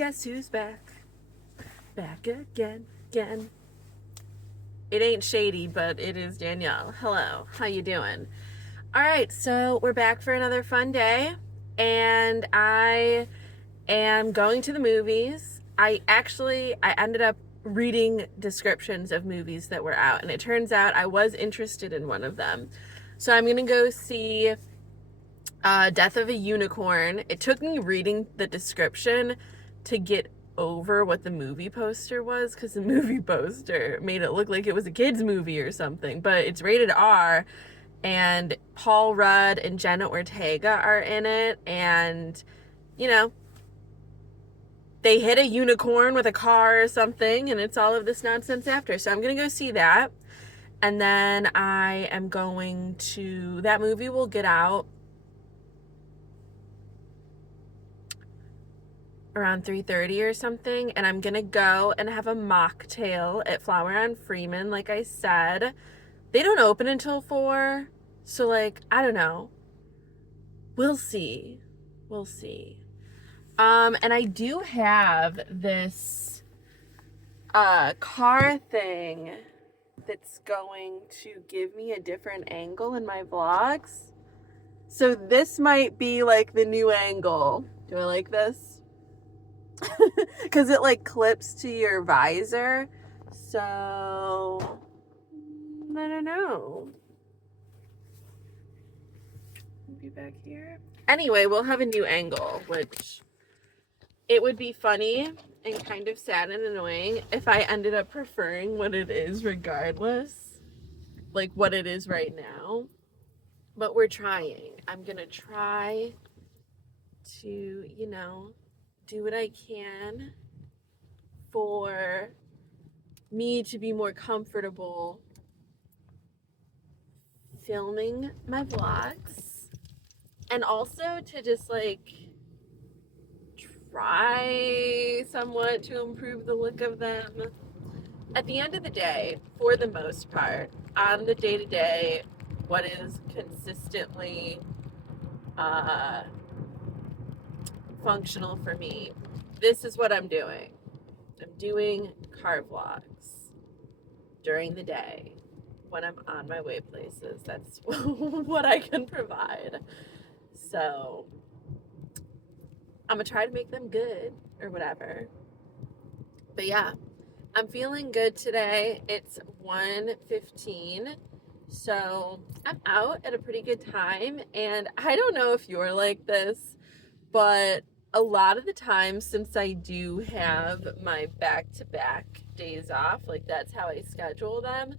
Guess who's back? Back again. It ain't Shady, but it is Danielle. Hello, how you doing? All right, so we're back for another fun day, and I am going to the movies. I ended up reading descriptions of movies that were out, and it turns out I was interested in one of them. So I'm gonna go see Death of a Unicorn. It took me reading the description to get over what the movie poster was, because the movie poster made it look like it was a kid's movie or something, but it's rated R, and Paul Rudd and Jenna Ortega are in it, and you know, they hit a unicorn with a car or something, and it's all of this nonsense after. So I'm gonna go see that, and then I am going to, that movie will get out around 3:30 or something, and I'm gonna go and have a mocktail at Flower on Freeman. Like I said, they don't open until 4, so like, I don't know, we'll see. And I do have this car thing that's going to give me a different angle in my vlogs, so this might be like the new angle. Do I like this? Because it like clips to your visor, so I don't know. Maybe back here. Anyway, we'll have a new angle, which it would be funny and kind of sad and annoying if I ended up preferring what it is regardless, like what it is right now. But we're trying. I'm gonna try to, do what I can for me to be more comfortable filming my vlogs, and also to just like try somewhat to improve the look of them. At the end of the day, for the most part, on the day-to-day, what is consistently functional for me, this is what I'm doing. I'm doing car vlogs during the day when I'm on my way places. That's what I can provide. So I'm gonna try to make them good or whatever. But yeah, I'm feeling good today. It's 1:15, so I'm out at a pretty good time, and I don't know if you're like this, but a lot of the time, since I do have my back-to-back days off, like that's how I schedule them,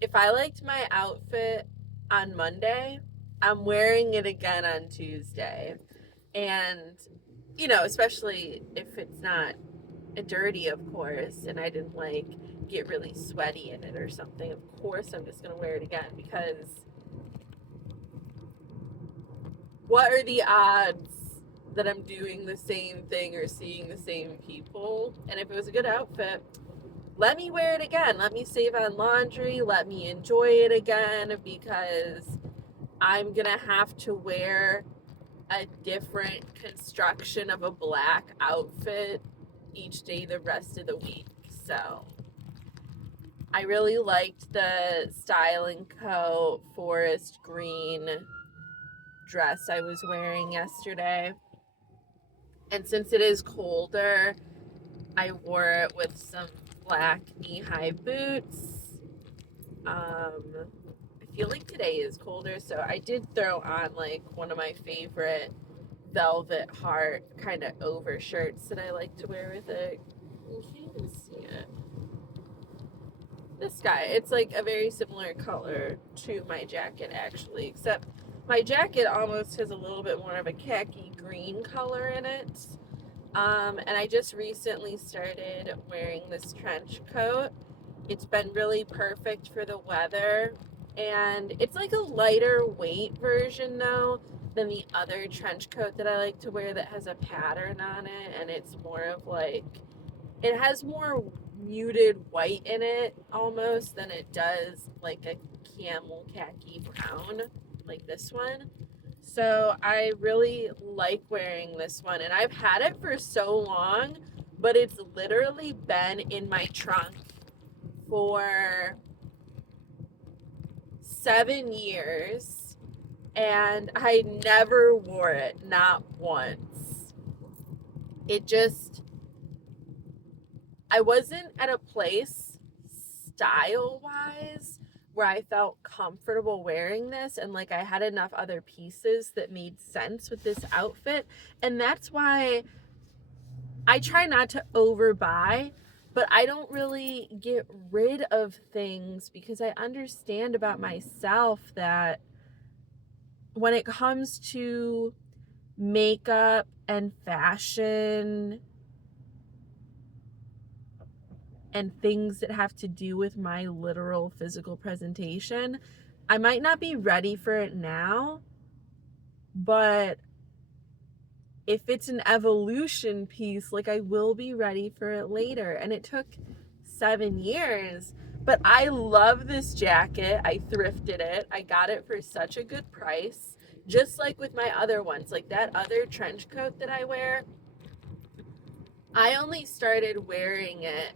if I liked my outfit on Monday, I'm wearing it again on Tuesday. And, especially if it's not dirty, of course, and I didn't like get really sweaty in it or something, of course I'm just gonna wear it again, because what are the odds that I'm doing the same thing or seeing the same people? And if it was a good outfit, let me wear it again. Let me save on laundry. Let me enjoy it again, because I'm gonna have to wear a different construction of a black outfit each day the rest of the week. So I really liked the Style & Co. forest green dress I was wearing yesterday. And since it is colder, I wore it with some black knee-high boots. I feel like today is colder, so I did throw on like one of my favorite velvet heart kind of over shirts that I like to wear with it. You can't even see it. This guy, it's like a very similar color to my jacket actually, except my jacket almost has a little bit more of a khaki green color in it. And I just recently started wearing this trench coat. It's been really perfect for the weather, and it's like a lighter weight version though than the other trench coat that I like to wear that has a pattern on it, and it's more of like, it has more muted white in it almost than it does like a camel khaki brown like this one. So I really like wearing this one, and I've had it for so long, but it's literally been in my trunk for 7 years and I never wore it, not once. It just, I wasn't at a place style wise where I felt comfortable wearing this, and like I had enough other pieces that made sense with this outfit. And that's why I try not to overbuy, but I don't really get rid of things because I understand about myself that when it comes to makeup and fashion and things that have to do with my literal physical presentation, I might not be ready for it now, but if it's an evolution piece, like I will be ready for it later. And it took 7 years, but I love this jacket. I thrifted it. I got it for such a good price. Just like with my other ones, like that other trench coat that I wear, I only started wearing it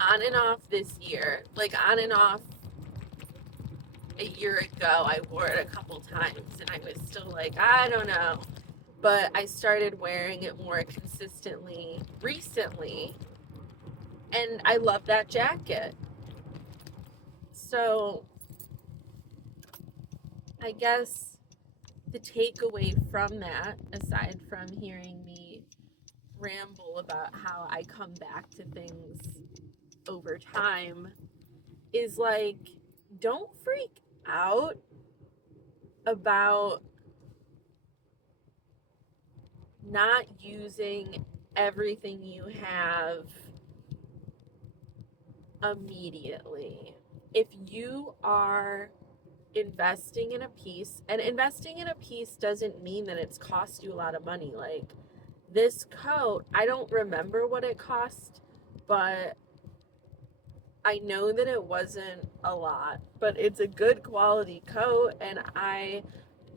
on and off this year. Like on and off a year ago, I wore it a couple times and I was still like, I don't know. But I started wearing it more consistently recently, and I love that jacket. So I guess the takeaway from that, aside from hearing me ramble about how I come back to things over time, is like, don't freak out about not using everything you have immediately. If you are investing in a piece, and investing in a piece doesn't mean that it's cost you a lot of money. Like this coat, I don't remember what it cost, but I know that it wasn't a lot, but it's a good quality coat, and I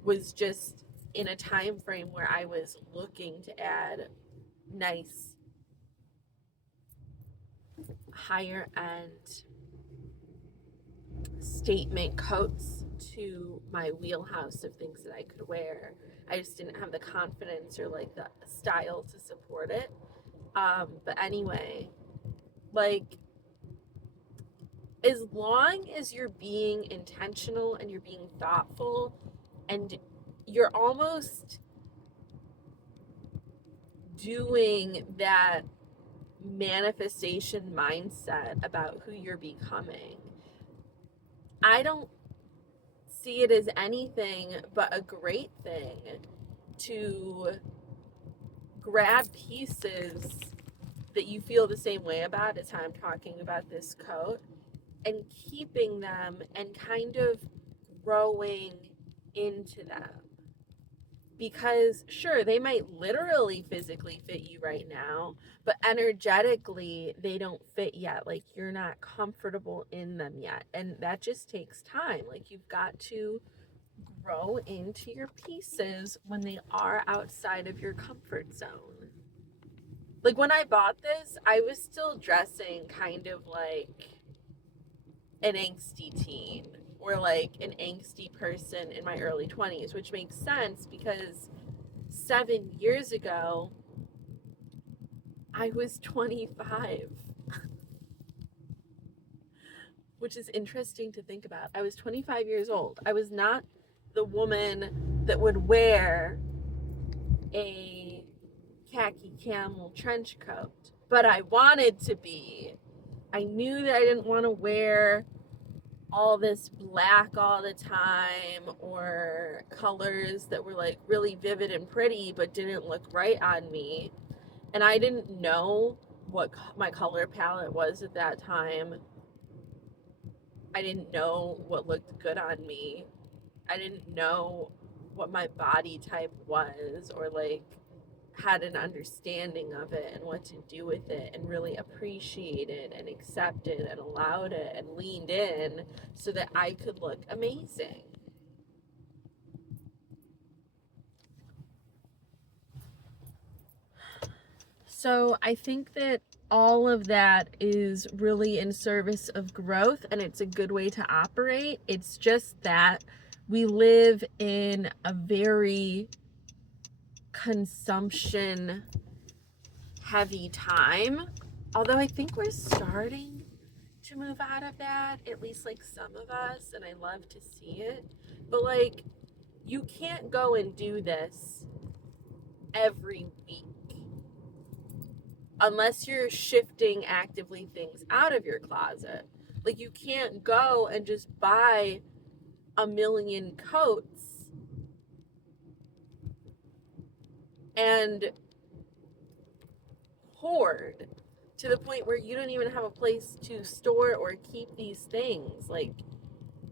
was just in a time frame where I was looking to add nice higher end statement coats to my wheelhouse of things that I could wear. I just didn't have the confidence or like the style to support it. But anyway, like as long as you're being intentional and you're being thoughtful and you're almost doing that manifestation mindset about who you're becoming, I don't see it as anything but a great thing to grab pieces that you feel the same way about as how I'm talking about this coat, and keeping them and kind of growing into them. Because sure, they might literally physically fit you right now, but energetically they don't fit yet. Like you're not comfortable in them yet. And that just takes time. Like you've got to grow into your pieces when they are outside of your comfort zone. Like when I bought this, I was still dressing kind of like an angsty teen or like an angsty person in my early 20s, which makes sense because 7 years ago, I was 25, which is interesting to think about. I was 25 years old. I was not the woman that would wear a khaki camel trench coat, but I wanted to be. I knew that I didn't want to wear all this black all the time or colors that were like really vivid and pretty but didn't look right on me. And I didn't know what my color palette was at that time. I didn't know what looked good on me. I didn't know what my body type was, or like had an understanding of it and what to do with it, and really appreciated and accepted and allowed it and leaned in so that I could look amazing. So I think that all of that is really in service of growth, and it's a good way to operate. It's just that we live in a very consumption heavy time. Although I think we're starting to move out of that, at least like some of us, and I love to see it. But like, you can't go and do this every week unless you're shifting actively things out of your closet. Like, you can't go and just buy a million coats and hoard to the point where you don't even have a place to store or keep these things. Like,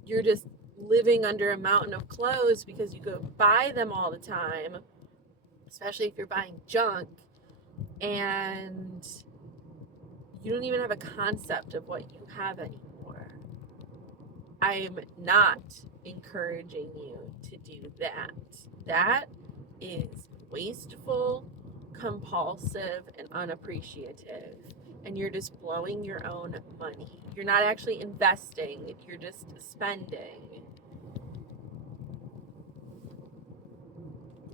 you're just living under a mountain of clothes because you go buy them all the time, especially if you're buying junk, and you don't even have a concept of what you have anymore. I'm not encouraging you to do that. That is wasteful, compulsive, and unappreciative. And you're just blowing your own money. You're not actually investing, you're just spending.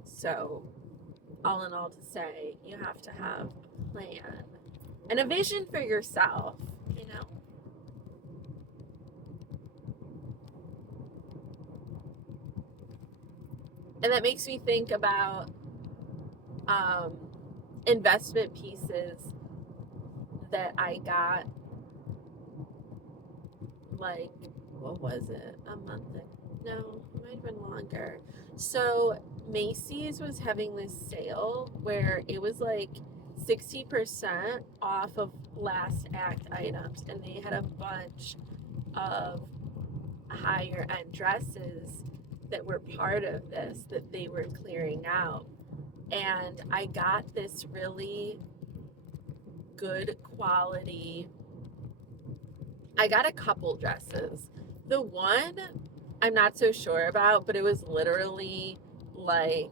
So, all in all, to say, you have to have a plan and a vision for yourself, you know? And that makes me think about investment pieces that I got, like, what was it? A month ago? No, it might have been longer. So Macy's was having this sale where it was like 60% off of last act items, and they had a bunch of higher end dresses that were part of this that they were clearing out. And I got this really good quality. I got a couple dresses. The one I'm not so sure about, but it was literally like,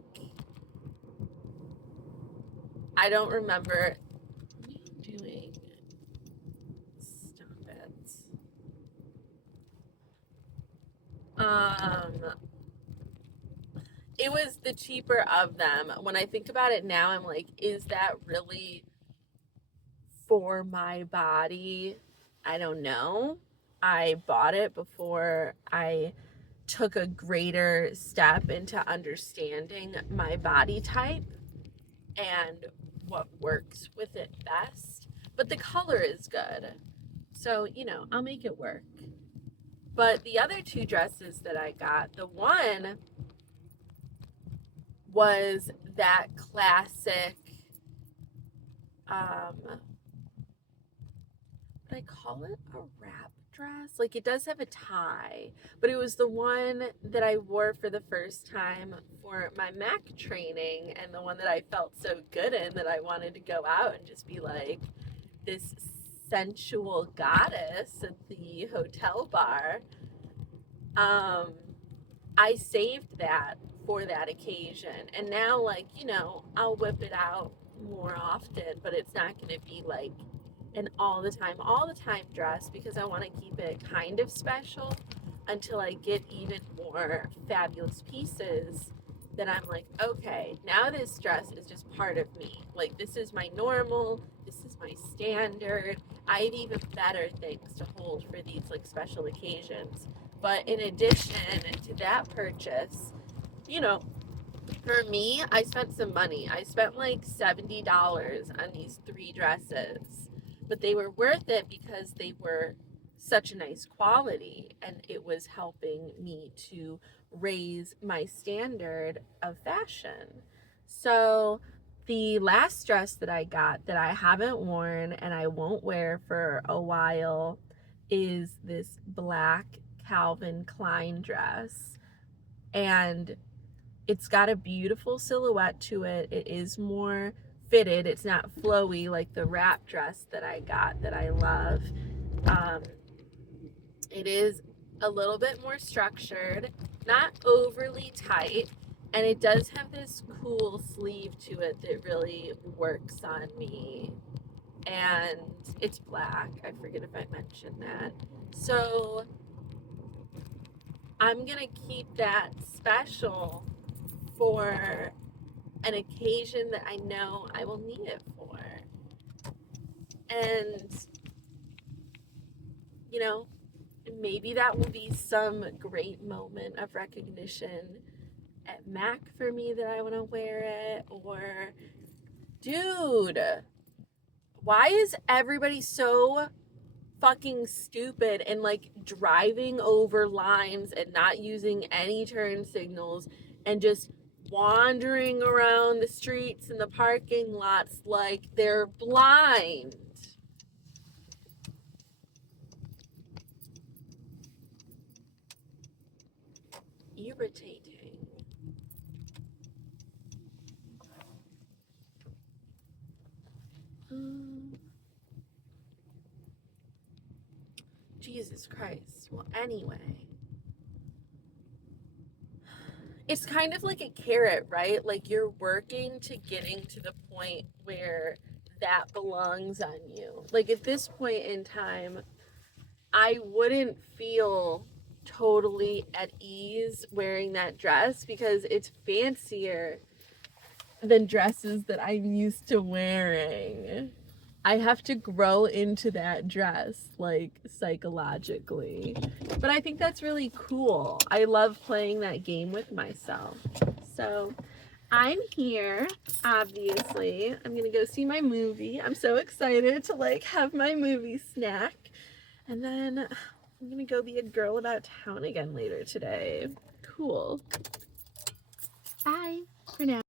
I don't remember. What are you doing? Stop it. It was the cheaper of them. When I think about it now, I'm like, is that really for my body? I don't know. I bought it before I took a greater step into understanding my body type and what works with it best. But the color is good. So, I'll make it work. But the other two dresses that I got, the one was that classic, what I call it, a wrap dress. Like, it does have a tie, but it was the one that I wore for the first time for my MAC training, and the one that I felt so good in that I wanted to go out and just be like this sensual goddess at the hotel bar. I saved that for that occasion, and now, like, I'll whip it out more often, but it's not going to be like an all the time dress, because I want to keep it kind of special until I get even more fabulous pieces that I'm like, okay, now this dress is just part of me. Like, this is my normal, this is my standard. I have even better things to hold for these like special occasions. But in addition to that purchase, for me, I spent some money. I spent like $70 on these 3 dresses, but they were worth it because they were such a nice quality, and it was helping me to raise my standard of fashion. So the last dress that I got that I haven't worn and I won't wear for a while is this black Calvin Klein dress, and it's got a beautiful silhouette to it. It is more fitted. It's not flowy like the wrap dress that I got that I love. It is a little bit more structured, not overly tight. And it does have this cool sleeve to it that really works on me. And it's black. I forget if I mentioned that. So I'm going to keep that special for an occasion that I know I will need it for. And, you know, maybe that will be some great moment of recognition at Mac for me that I want to wear it. Or, dude, why is everybody so fucking stupid and like driving over lines and not using any turn signals and just wandering around the streets and the parking lots like they're blind? Irritating. Jesus Christ. Well, anyway, it's kind of like a carrot, right? Like you're working to getting to the point where that belongs on you. Like at this point in time, I wouldn't feel totally at ease wearing that dress because it's fancier than dresses that I'm used to wearing. I have to grow into that dress, like psychologically. But I think that's really cool. I love playing that game with myself. So I'm here, obviously. I'm gonna go see my movie. I'm so excited to like have my movie snack. And then I'm gonna go be a girl about town again later today. Cool. Bye for now.